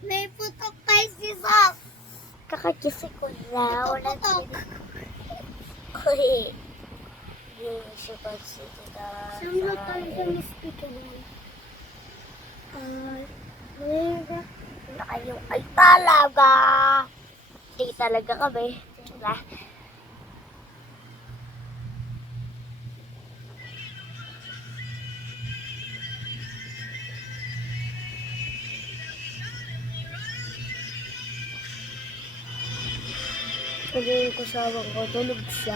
May putok kay si Sak. Kakakisi ko na. Wala Putok. Uy. Yung super city ka. Saan tayo sa mistikan? Na kayo ay talaga. Hindi talaga kami. Diba? Kasi yung kasama ko, tulog siya.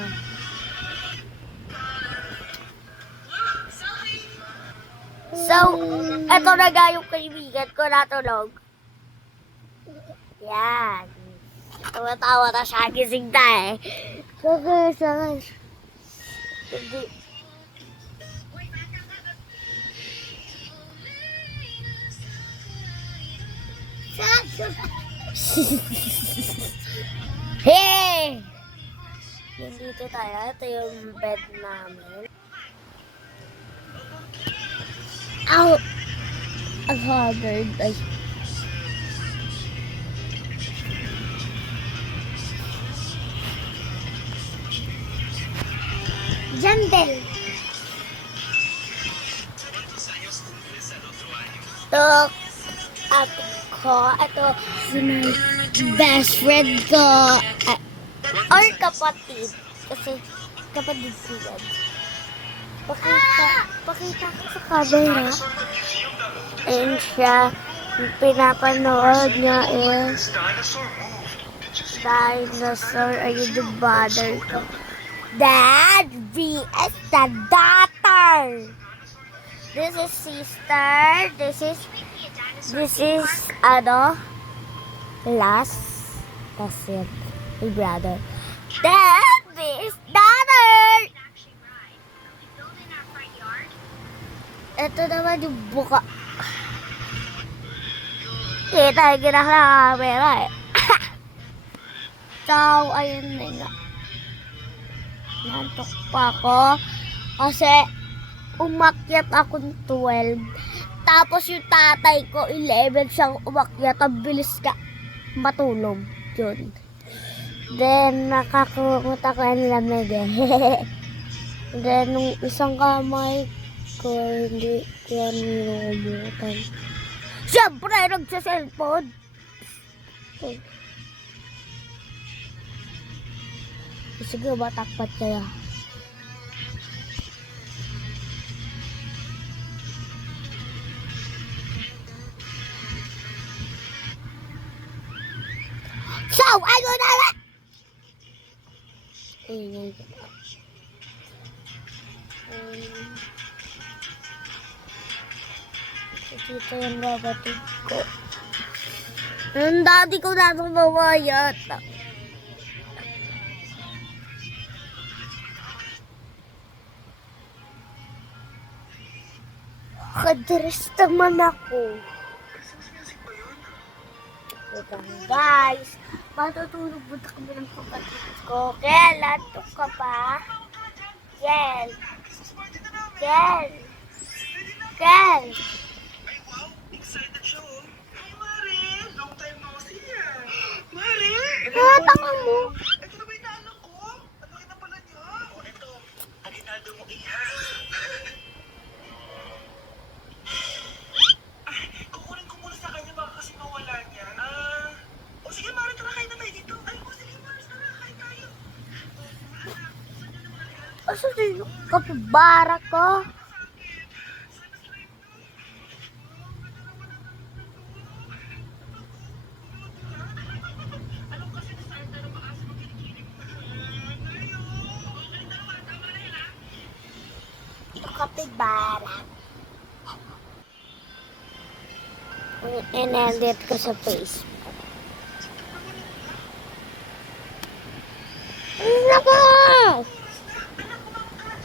So, eto na nga yung kaibigan ko natulog. Yan. Tumatawa na siya, gising na eh. Kagasas. Hindi. Hey! Nandito tayo. Ito yung bed namin. Ow! Ang haggard. Ay. Jandel. Ito, ito, si my best friend ko. Or kapatid. Kasi, kapatid ko yan. Pakita ko sa camera. Ayun siya. Yung pinapanood niya is Dinosaur. Ayun yung mother ko. Dad vs the daughter. This is sister. This is last. That's it. My brother. Dad vs daughter. Ito naman yung buka. Kita yung ginaka camera eh. So, ayun na nga. Nantok pa ako. Kasi, umakyat ako ng 12. Tapos yung tatay ko, 11 siyang umakyat. Ang bilis ka matulog. Yun. Then, nakakumot ako ng lamig eh. Then, nung isang kamay ko, hindi ko yan nilumutan. Siyempre, nagsa-cellphone. Sige, batakpat kaya. So, ano na lang? Dito yung babatid ko. Yung daddy ko na tumamayat. Kadres naman ako. Ito guys, matutulog punta kami ng kapatid ko. Kel, antok ka pa? Kel. Kel. Kel. Ay, wow! Excited siya, oh. Hi, Mare! Long time no see, ah. Mare! Tanga mo. Ito na ba yung naanak ko? Ano kita pala niya? O, ito. Aginaldo mo, iha. Kukunin ko muna sa kanya, baka kasi mawala niya. O sige, Mare, tara, kain na tayo dito. Ay, o sige, Mare, tara, kain tayo. Asa yung kapibara ko? Kapibara. And edit ko sa Facebook.